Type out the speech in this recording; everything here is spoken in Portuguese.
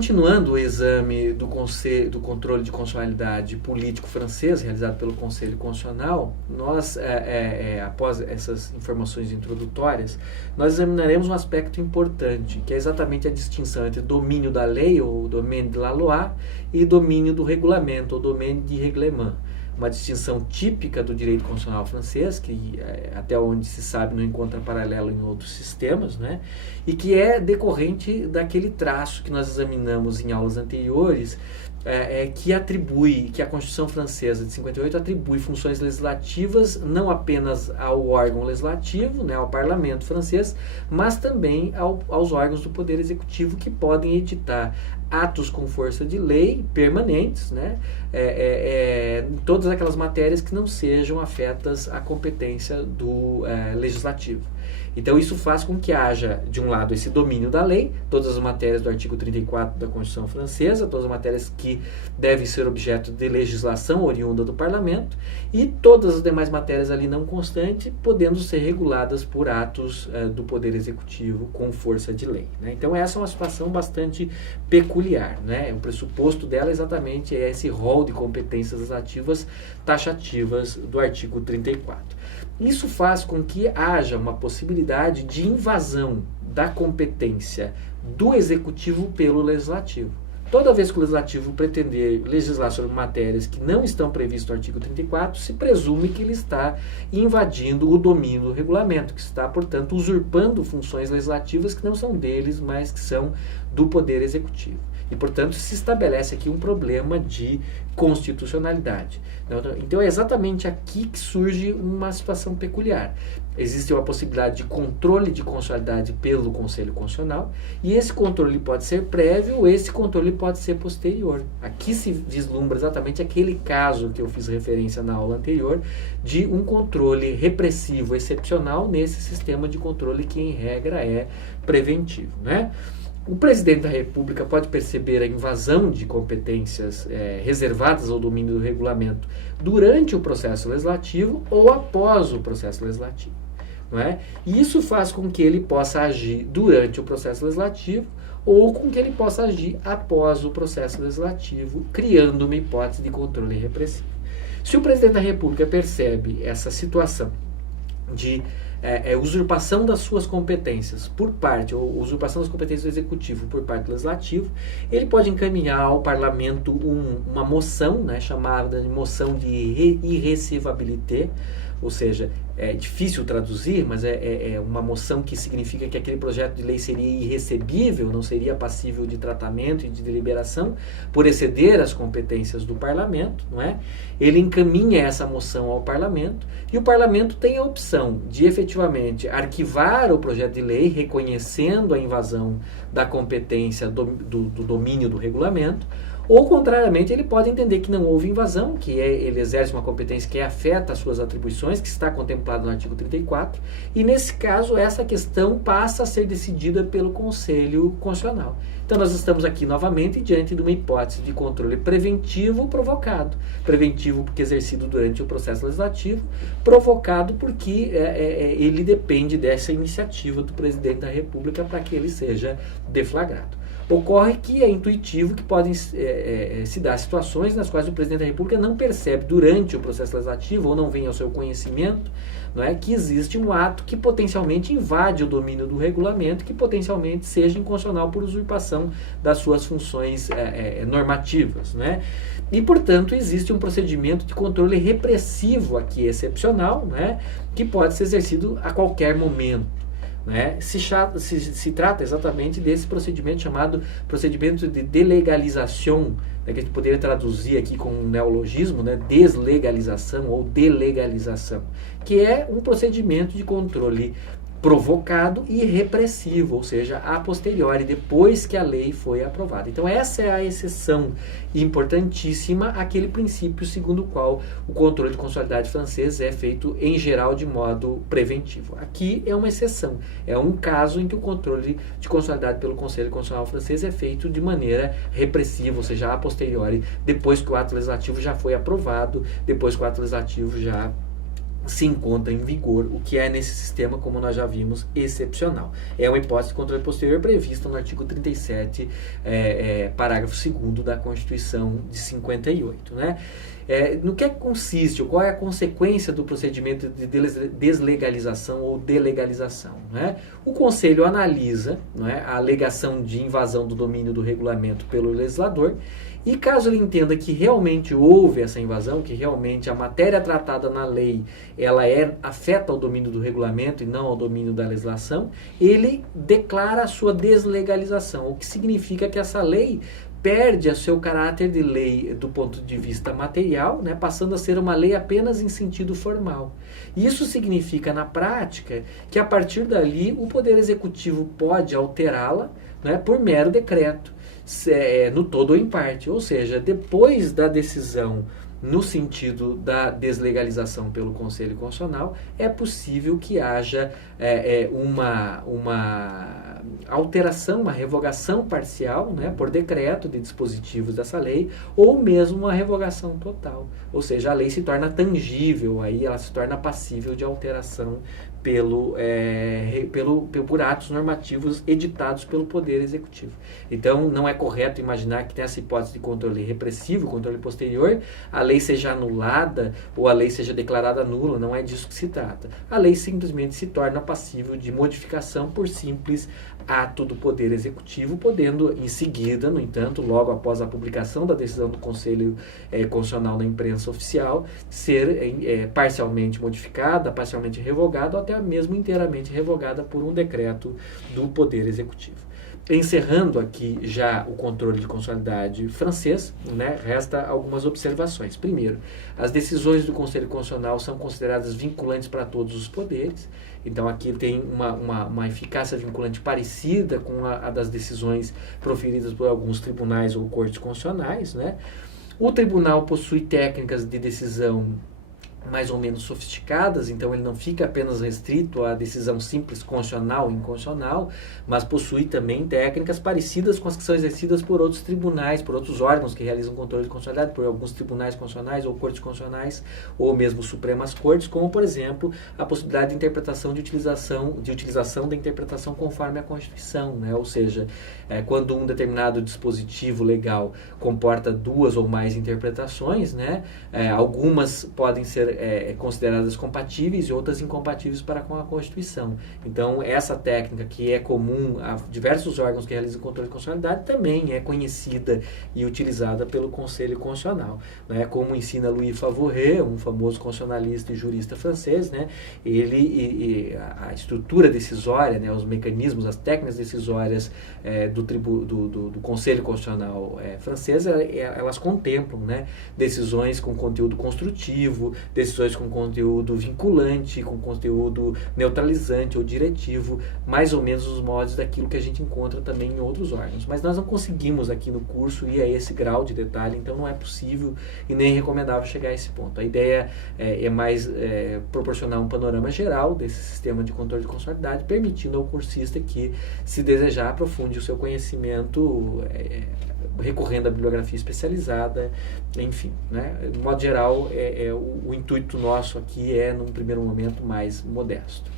continuando o exame do controle de constitucionalidade político francês, realizado pelo Conselho Constitucional, nós, após essas informações introdutórias, nós examinaremos um aspecto importante, que é exatamente a distinção entre domínio da lei, ou domaine de la loi, e domínio do regulamento, ou domaine de règlement. Uma distinção típica do direito constitucional francês, que até onde se sabe não encontra paralelo em outros sistemas, né? E que é decorrente daquele traço que nós examinamos em aulas anteriores, que a Constituição Francesa de 58 atribui funções legislativas não apenas ao órgão legislativo, né, ao parlamento francês, mas também aos órgãos do Poder Executivo, que podem editar atos com força de lei permanentes, né, em todas aquelas matérias que não sejam afetas à competência do legislativo. Então isso faz com que haja, de um lado, esse domínio da lei, todas as matérias do artigo 34 da Constituição Francesa, todas as matérias que devem ser objeto de legislação oriunda do parlamento, e todas as demais matérias ali não constantes, podendo ser reguladas por atos do Poder Executivo com força de lei, né? Então essa é uma situação bastante peculiar, né? O pressuposto dela exatamente é esse rol de competências legislativas taxativas do artigo 34. Isso faz com que haja uma possibilidade de invasão da competência do Executivo pelo Legislativo. Toda vez que o Legislativo pretender legislar sobre matérias que não estão previstas no artigo 34, se presume que ele está invadindo o domínio do regulamento, que está, portanto, usurpando funções legislativas que não são deles, mas que são do Poder Executivo. E, portanto, se estabelece aqui um problema de constitucionalidade. Então, é exatamente aqui que surge uma situação peculiar. Existe uma possibilidade de controle de constitucionalidade pelo Conselho Constitucional, e esse controle pode ser prévio ou esse controle pode ser posterior. Aqui se vislumbra exatamente aquele caso que eu fiz referência na aula anterior, de um controle repressivo excepcional nesse sistema de controle que, em regra, é preventivo, né? O presidente da República pode perceber a invasão de competências reservadas ao domínio do regulamento durante o processo legislativo ou após o processo legislativo, não é? E isso faz com que ele possa agir durante o processo legislativo ou com que ele possa agir após o processo legislativo, criando uma hipótese de controle repressivo. Se o presidente da República percebe essa situação de usurpação das suas competências por parte, ou usurpação das competências do Executivo por parte do Legislativo, ele pode encaminhar ao Parlamento uma moção, né, chamada de moção de irrecevabilité, ou seja, é difícil traduzir, mas é uma moção que significa que aquele projeto de lei seria irrecebível, não seria passível de tratamento e de deliberação, por exceder as competências do Parlamento, não é? Ele encaminha essa moção ao Parlamento, e o Parlamento tem a opção de efetivamente arquivar o projeto de lei, reconhecendo a invasão da competência do domínio do regulamento, ou, contrariamente, ele pode entender que não houve invasão, que ele exerce uma competência que afeta as suas atribuições, que está contemplado no artigo 34, e, nesse caso, essa questão passa a ser decidida pelo Conselho Constitucional. Então, nós estamos aqui, novamente, diante de uma hipótese de controle preventivo provocado. Preventivo porque exercido durante o processo legislativo, provocado porque ele depende dessa iniciativa do presidente da República para que ele seja deflagrado. Ocorre que é intuitivo que podem se dar situações nas quais o presidente da República não percebe durante o processo legislativo ou não vem ao seu conhecimento, não é, que existe um ato que potencialmente invade o domínio do regulamento, que potencialmente seja inconstitucional por usurpação das suas funções normativas, né? E, portanto, existe um procedimento de controle repressivo aqui excepcional, né, que pode ser exercido a qualquer momento. Né? Se trata exatamente desse procedimento chamado procedimento de delegalização, né, que a gente poderia traduzir aqui com um neologismo, né, deslegalização ou delegalização, que é um procedimento de controle provocado e repressivo, ou seja, a posteriori, depois que a lei foi aprovada. Então essa é a exceção importantíssima àquele princípio segundo o qual o controle de constitucionalidade francês é feito, em geral, de modo preventivo. Aqui é uma exceção, é um caso em que o controle de constitucionalidade pelo Conselho Constitucional francês é feito de maneira repressiva, ou seja, a posteriori, depois que o ato legislativo já foi aprovado, depois que o ato legislativo já se encontra em vigor, o que é nesse sistema, como nós já vimos, excepcional. É uma hipótese de controle posterior prevista no artigo 37, parágrafo 2º da Constituição de 58, né? No que consiste, ou qual é a consequência do procedimento de deslegalização ou delegalização, né? O Conselho analisa, né, a alegação de invasão do domínio do regulamento pelo legislador, e caso ele entenda que realmente houve essa invasão, que realmente a matéria tratada na lei ela afeta ao domínio do regulamento e não ao domínio da legislação, ele declara a sua deslegalização, o que significa que essa lei perde o seu caráter de lei do ponto de vista material, né, passando a ser uma lei apenas em sentido formal. Isso significa, na prática, que a partir dali o Poder Executivo pode alterá-la, né, por mero decreto, no todo ou em parte. Ou seja, depois da decisão no sentido da deslegalização pelo Conselho Constitucional, é possível que haja uma alteração, uma revogação parcial, né, por decreto de dispositivos dessa lei, ou mesmo uma revogação total. Ou seja, a lei se torna tangível, aí ela se torna passível de alteração por atos normativos editados pelo Poder Executivo. Então, não é correto imaginar que tem essa hipótese de controle repressivo, controle posterior, a lei seja anulada ou a lei seja declarada nula, não é disso que se trata. A lei simplesmente se torna passível de modificação por simples ato do Poder Executivo, podendo, em seguida, no entanto, logo após a publicação da decisão do Conselho Constitucional na imprensa oficial, ser parcialmente modificada, parcialmente revogada ou até mesmo inteiramente revogada por um decreto do Poder Executivo. Encerrando aqui já o controle de constitucionalidade francês, né, resta algumas observações. Primeiro, as decisões do Conselho Constitucional são consideradas vinculantes para todos os poderes. Então aqui tem uma eficácia vinculante parecida com a das decisões proferidas por alguns tribunais ou cortes constitucionais, né? O tribunal possui técnicas de decisão mais ou menos sofisticadas, então ele não fica apenas restrito à decisão simples constitucional e inconstitucional, mas possui também técnicas parecidas com as que são exercidas por outros tribunais, por outros órgãos que realizam controle de constitucionalidade, por alguns tribunais constitucionais ou cortes constitucionais, ou mesmo supremas cortes, como, por exemplo, a possibilidade de interpretação de utilização da interpretação conforme a Constituição, né? Ou seja, quando um determinado dispositivo legal comporta duas ou mais interpretações, né? Algumas podem ser consideradas compatíveis e outras incompatíveis para com a Constituição. Então, essa técnica que é comum a diversos órgãos que realizam controle de constitucionalidade também é conhecida e utilizada pelo Conselho Constitucional, né? Como ensina Louis Favoret, um famoso constitucionalista e jurista francês, né? A estrutura decisória, né? Os mecanismos, as técnicas decisórias do Conselho Constitucional francês, elas contemplam, né, decisões com conteúdo construtivo, decisões com conteúdo vinculante, com conteúdo neutralizante ou diretivo, mais ou menos os moldes daquilo que a gente encontra também em outros órgãos. Mas nós não conseguimos aqui no curso ir a esse grau de detalhe, então não é possível e nem recomendável chegar a esse ponto. A ideia é mais proporcionar um panorama geral desse sistema de controle de constitucionalidade, permitindo ao cursista que, se desejar, aprofunde o seu conhecimento recorrendo à bibliografia especializada, enfim, né? De modo geral, o intuito nosso aqui num primeiro momento, mais modesto.